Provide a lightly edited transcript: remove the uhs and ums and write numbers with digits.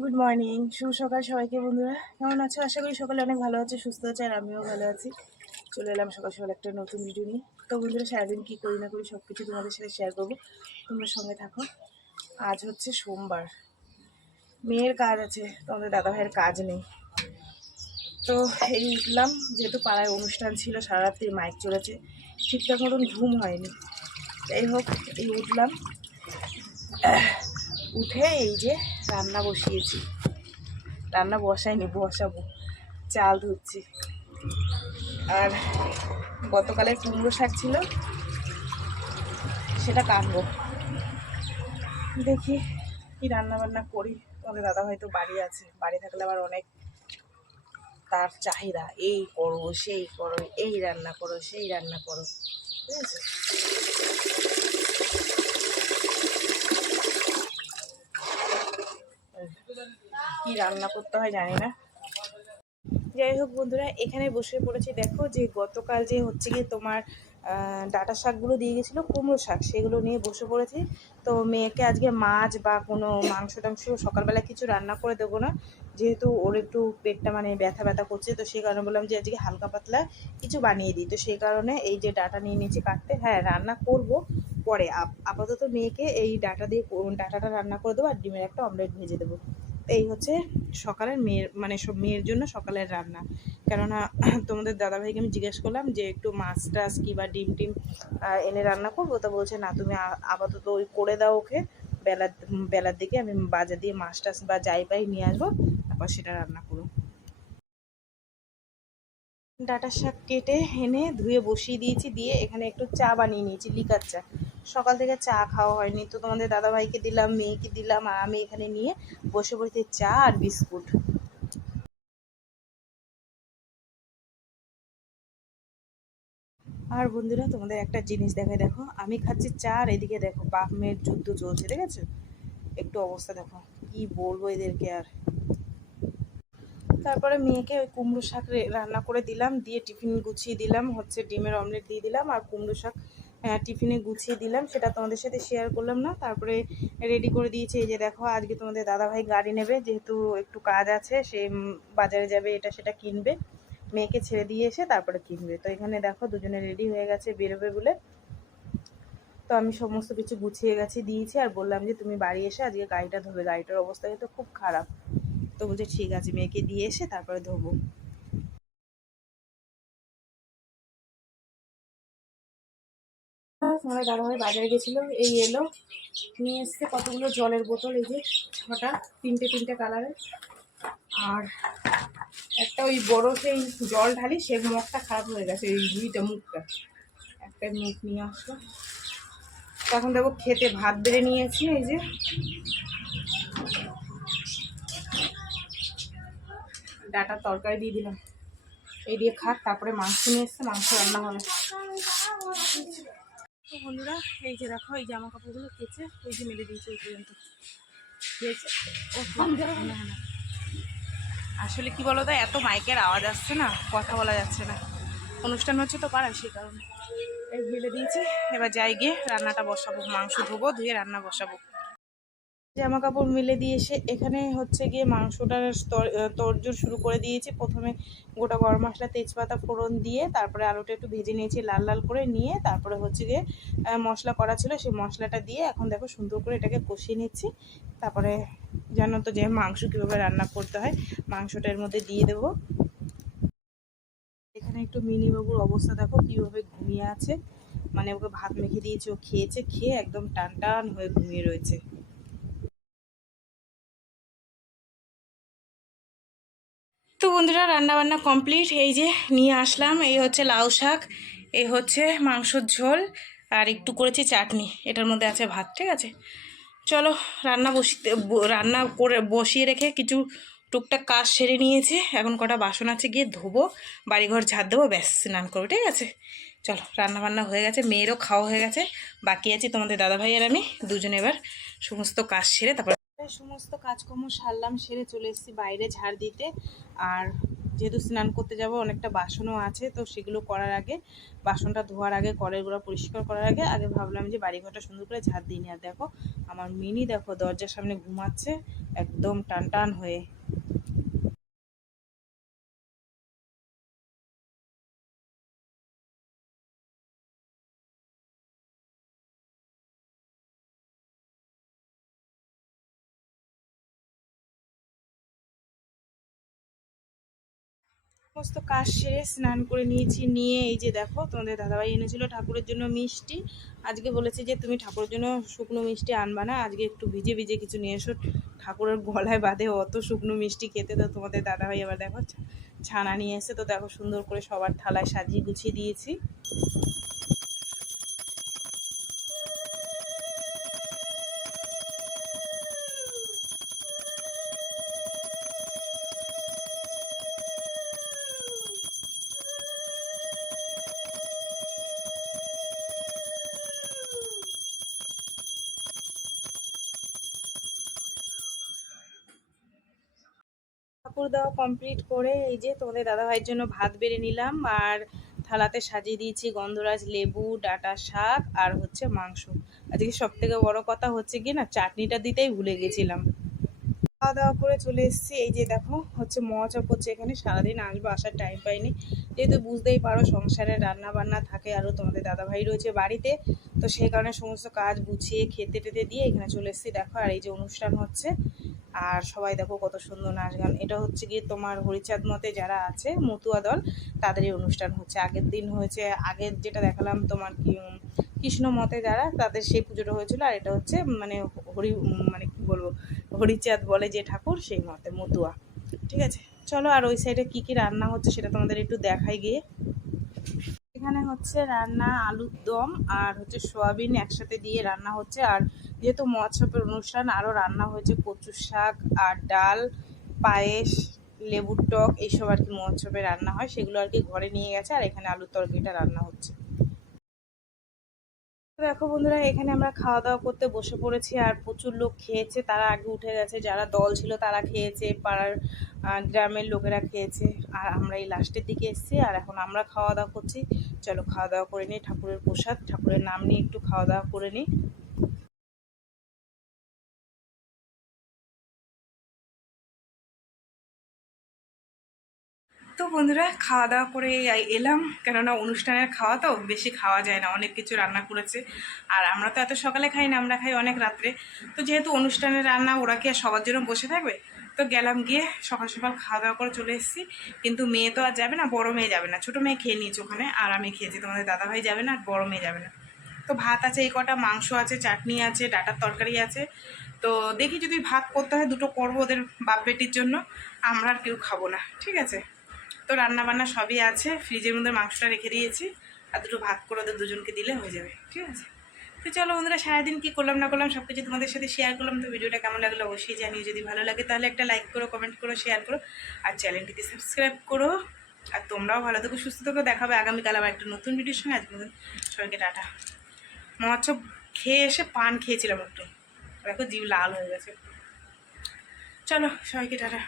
Good morning, শুভ সকাল সবাইকে। বন্ধুরা কেমন আছো? আশা করি সকালে অনেক ভালো আছে, সুস্থ আছে, আর আমিও ভালো আছি। চলে এলাম সকাল সকাল একটা নতুন ভিডিও নিয়ে। তো বন্ধুরা, সারাদিন কী করি না করি সব কিছু তোমাদের সাথে শেয়ার করবো, তোমরা সঙ্গে থাকো। আজ হচ্ছে সোমবার, মেয়ের কাজ আছে, তোমাদের দাদাভাইয়ের কাজ নেই। তো এই উঠলাম, যেহেতু পাড়ায় অনুষ্ঠান ছিল, সারা রাত্রি মাইক চলেছে, ঠিকঠাক মতন ঘুম হয়নি। যাই হোক, এই উঠলাম, উঠে এই যে রান্না বসিয়েছি। রান্না বসাইনি, বসাবো, চাল ধুচ্ছি। আর গতকালের কুমড়ো শাক ছিল, সেটা কাটবো। দেখি কি রান্না বান্না করি। তোমাদের দাদা হয়তো বাড়ি আছে, বাড়ি থাকলে আবার অনেক তার চাহিদা, এই করো সেই করো, এই রান্না করো সেই রান্না করো, ঠিক আছে। কি রান্না করতে হয় জানি না। যাই হোক বন্ধুরা, এখানে বসে পড়েছি। দেখো যে গতকাল যে হচ্ছে গিয়ে তোমার ডাঁটা শাকগুলো দিয়ে গেছিলো, কুমড়ো শাক, সেগুলো নিয়ে বসে পড়েছি। তো মেয়েকে আজকে মাছ বা কোনো মাংস টাংস সকালবেলা কিছু রান্না করে দেবো না, যেহেতু ওর একটু পেটটা মানে ব্যথা ব্যথা করছে। তো সেই কারণে বললাম যে আজকে হালকা পাতলা কিছু বানিয়ে দিই। তো সেই কারণে এই যে ডাঁটা নিয়ে নিয়েছি কাটতে। হ্যাঁ, রান্না করব পরে, আপাতত মেয়েকে এই ডাঁটাটা রান্না করে দেবো, আর ডিমের একটা অমলেট ভেজে দেবো। এই হচ্ছে সকালের মেয়ের মানে সব মেয়ের জন্য সকালের রান্না। কেননা তোমাদের দাদাভাইকে আমি জিজ্ঞেস করলাম যে একটু মাছ টাছ কি বা ডিম টিম এনে রান্না করবো। তো বলছে না, তুমি আপাতত ওই করে দাও ওকে, বেলার দিকে আমি বাজার দিয়ে মাছ টাছ বা যাই পাই নিয়ে আসবো, তারপর সেটা রান্না করো। ডাঁটা শাক কেটে এনে ধুয়ে বসিয়ে দিয়েছি, দিয়ে এখানে একটু চা বানিয়ে নিয়েছি, লিকার চা। সকাল থেকে চা খাওয়া হয়নি, তো তোমাদের দাদাভাইকে দিলাম, মেয়েকে দিলাম, আর আমি এখানে নিয়ে বসে বসে চা আর বিস্কুট। আর বন্ধুরা, তোমাদের একটা জিনিস দেখাই, দেখো আমি খাচ্ছি চা, আর এদিকে দেখো বাপ মেয়ের যুদ্ধ চলছে, ঠিক আছে। একটু অবস্থা দেখো, কি বলবো এদেরকে আর। তারপরে মেয়েকে ওই কুমড়ো শাক রান্না করে দিলাম, দিয়ে টিফিন গুছিয়ে দিলাম, হচ্ছে ডিমের অমলেট দিয়ে দিলাম, আর কুমড়ো শাক টিফিনে গুছিয়ে দিলাম, সেটা তোমাদের সাথে শেয়ার করলাম না। তারপরে রেডি করে দিয়েছে। এই যে দেখো, আজকে তোমাদের দাদাভাই গাড়ি নেবে, যেহেতু একটু কাজ আছে, সে বাজারে যাবে, এটা সেটা কিনবে, মেয়েকে ছেড়ে দিয়ে এসে তারপরে কিনবে। তো এখানে দেখো দুজনে রেডি হয়ে গেছে বেরোবে বলে। তো আমি সমস্ত কিছু গুছিয়ে গেছি, দিয়েছি, আর বললাম যে তুমি বাড়ি এসে আজকে গাড়িটা ধোবে, গাড়িটার অবস্থা কিন্তু খুব খারাপ। তো বলছে ঠিক আছে, মেয়েকে দিয়ে এসে তারপরে ধোবো। আমার দাদাভাই বাজারে গেছিলো, এই এলো, নিয়ে এসছে কতগুলো জলের বোতল, এই যে 6টা, তিনটে তিনটে কালারের। আর একটা ওই বড় সেই জল ঢালি, সে মুখটা খারাপ হয়ে গেছে, এই দুইটা মুখটা, একটা মুখ নিয়ে আসলো। তখন দেখো খেতে ভাত বেড়ে নিয়েছি, এই যে ডাটার তরকারি দিয়ে দিলাম, এই দিয়ে খাক। তারপরে মাংস নিয়ে এসছে, মাংস রান্না হবে। তো বন্ধুরা, এই যে দেখো, এই জামা কাপড়গুলো কেচে ওই যে মেলে দিয়েছে ওই পর্যন্ত। আসলে কি বলো তো, এত মাইকের আওয়াজ আসছে না, কথা বলা যাচ্ছে না, অনুষ্ঠান হচ্ছে তো পাড়ায়, সেই কারণে এই মেলে দিয়েছি। এবার যাই গিয়ে রান্নাটা বসাবো, মাংস ধোবো, ধুয়ে রান্না বসাবো। জামা কাপড় মিলে দিয়ে এসে এখানে হচ্ছে গিয়ে মাংসটার তোড়জোড় শুরু করে দিয়েছি। প্রথমে গোটা গরম মশলা, তেজপাতা ফোড়ন দিয়ে, তারপরে আলুটা একটু ভেজে নিয়েছি লাল লাল করে নিয়ে, তারপরে হচ্ছে গিয়ে মশলা করা ছিল, সেই মশলাটা দিয়ে এখন দেখো সুন্দর করে এটাকে কষিয়ে নিচ্ছি। তারপরে জানো তো যে মাংস কীভাবে রান্না করতে হয়, মাংসটা এর মধ্যে দিয়ে দেবো। এখানে একটু মিনি বাবুর অবস্থা দেখো, কীভাবে ঘুমিয়ে আছে, মানে ওকে ভাত মেখে দিয়েছি, ও খেয়েছে, খেয়ে একদম টান টান হয়ে ঘুমিয়ে রয়েছে। তো বন্ধুরা, রান্নাবান্না কমপ্লিট। এই যে নিয়ে আসলাম, এই হচ্ছে লাউ শাক, এই হচ্ছে মাংসর ঝোল, আর একটু করেছি চাটনি, এটার মধ্যে আছে ভাত, ঠিক আছে। চলো, রান্না করে বসিয়ে রেখে কিছু টুকটাক কাজ সেরে নিয়েছি, এখন কটা বাসন আছে, গিয়ে ধোবো, বাড়িঘর ঝাড় দেবো, ব্যাস স্নান করবো, ঠিক আছে। চলো, রান্নাবান্না হয়ে গেছে, মেয়েরও খাওয়া হয়ে গেছে, বাকি আছে তোমাদের দাদাভাই আর আমি দুজনে এবার সমস্ত কাজ সেরে তারপর সমস্ত কাজকর্ম সারলাম, সেরে চলে এসেছি বাইরে ঝাড় দিতে। আর যেহেতু স্নান করতে যাব অনেকটা বাসনও আছে, তো সেগুলো করার আগে, বাসনটা ধোয়ার আগে, কড়াইগুলো পরিষ্কার করার আগে আগে ভাবলাম যে বাড়িঘরটা সুন্দর করে ঝাড় দিই নি। আর দেখো আমার মিনি দেখো দরজার সামনে ঘুমাচ্ছে একদম টান টান হয়ে। সমস্ত কাজ সেরে স্নান করে নিয়েছি, নিয়ে এই যে দেখো তোমাদের দাদাভাই এনেছিল ঠাকুরের জন্য মিষ্টি। আজকে বলেছে যে তুমি ঠাকুরের জন্য শুকনো মিষ্টি আনবা না, আজকে একটু ভিজে ভিজে কিছু নিয়ে এসো, ঠাকুরের গলায় বাঁধে অত শুকনো মিষ্টি খেতে। তো তোমাদের দাদাভাই আবার দেখো ছানা নিয়ে এসে, তো দেখো সুন্দর করে সবার থালায় সাজিয়ে গুছিয়ে দিয়েছি। ঠাকুর দেওয়া কমপ্লিট করে এই যে তোমাদের দাদাভাইয়ের জন্য ভাত বেড়ে নিলাম, আর থালাতে সাজিয়ে দিয়েছি গন্ধরাজ লেবু, ডাঁটা শাক আর হচ্ছে মাংস। আজকে সব থেকে বড় কথা হচ্ছে কি না, চাটনিটা দিতেই ভুলে গেছিলাম। খাওয়া দাওয়া করে চলে এসেছি, এই যে দেখো হচ্ছে মজা করছে এখানে। সারাদিন আসবো, আসার টাইম পাইনি, যেহেতু বুঝতেই পারো সংসারে রান্না বান্না থাকে, আরও তোমাদের দাদাভাই রয়েছে বাড়িতে, তো সেই কারণে সমস্ত কাজ গুছিয়ে খেতে টেতে দিয়ে এখানে চলে এসেছি দেখো। আর এই যে অনুষ্ঠান হচ্ছে, আর সবাই দেখো কত সুন্দর নাচ গান। এটা হচ্ছে গিয়ে তোমার হরিচাঁদ মতে যারা আছে মতুয়া দল, তাদেরই অনুষ্ঠান হচ্ছে। আগের দিন হয়েছে, আগের যেটা দেখালাম তোমার কি কৃষ্ণ মতে যারা, তাদের সেই পুজোটা হয়েছিল। আর এটা হচ্ছে মানে মানে কি বলবো, হরিচাঁদ বলে যে ঠাকুর, সেই মতে মতুয়া। ঠিক আছে, চলো আর ওই সাইডে কি কি রান্না হচ্ছে সেটা তোমাদের একটু দেখাই গিয়ে। এখানে হচ্ছে রান্না আলুর দম আর হচ্ছে সোয়াবিন একসাথে দিয়ে রান্না হচ্ছে। আর যেহেতু মৎস্যপের অনুষ্ঠান, আরও রান্না হয়েছে কচুর শাক আর ডাল, পায়েস, লেবুর টক, এইসব আর কি মৎস্যপে রান্না হয়, সেগুলো আর কি ঘরে নিয়ে গেছে। আর এখানে আলুর তরকারিটা রান্না হচ্ছে। দেখো বন্ধুরা, এখানে আমরা খাওয়া দাওয়া করতে বসে পড়েছি, আর প্রচুর লোক খেয়েছে, তারা আগে উঠে গেছে, যারা দল ছিল তারা খেয়েছে, পাড়ার গ্রামের লোকেরা খেয়েছে, আর আমরা এই লাস্টের দিকে এসেছি, আর এখন আমরা খাওয়া দাওয়া করছি। চলো খাওয়া দাওয়া করে নিই, ঠাকুরের প্রসাদ, ঠাকুরের নাম নিয়ে একটু খাওয়া দাওয়া করে নিই। তো বন্ধুরা, খাওয়া দাওয়া করে এলাম, কেননা অনুষ্ঠানের খাওয়া তো বেশি খাওয়া যায় না, অনেক কিছু রান্না করেছে। আর আমরা তো এত সকালে খাই না, আমরা খাই অনেক রাত্রে। তো যেহেতু অনুষ্ঠানের রান্না, ওরা কি আর সবার জন্য বসে থাকবে, তো গেলাম গিয়ে সকাল সকাল খাওয়া দাওয়া করে চলে এসেছি। কিন্তু মেয়ে তো আর যাবে না, বড় মেয়ে যাবে না, ছোটো মেয়ে খেয়ে নিয়েছে ওখানে, আর আমি খেয়েছি, তোমাদের দাদাভাই যাবে না, আর বড় মেয়ে যাবে না। তো ভাত আছে এই কটা, মাংস আছে, চাটনি আছে, ডাঁটার তরকারি আছে। তো দেখি যদি ভাত করতে হয় দুটো করবো ওদের বাপ বেটির জন্য, আমরা আর কেউ খাবো না, ঠিক আছে। তো রান্না বান্না সবই আছে, ফ্রিজের মধ্যে মাংসটা রেখে দিয়েছি, আর দুটো ভাত করে ওদের দুজনকে দিলে হয়ে যাবে, ঠিক আছে। তো চলো বন্ধুরা, সারাদিন কী করলাম না করলাম সব কিছু তোমাদের সাথে শেয়ার করলাম। তো ভিডিওটা কেমন লাগলো অবশ্যই জানিও, যদি ভালো লাগে তাহলে একটা লাইক করো, কমেন্ট করো, শেয়ার করো, আর চ্যানেলটিকে সাবস্ক্রাইব করো। আর তোমরাও ভালো থেকো, সুস্থ থেকো, দেখাবে আগামীকাল আবার একটা নতুন ভিডিওর সঙ্গে। আজকে সবাইকে টাটা। মৎস্য খেয়ে এসে পান খেয়েছিলাম একটু, দেখো জিভ লাল হয়ে গেছে। চলো সবাইকে টাটা।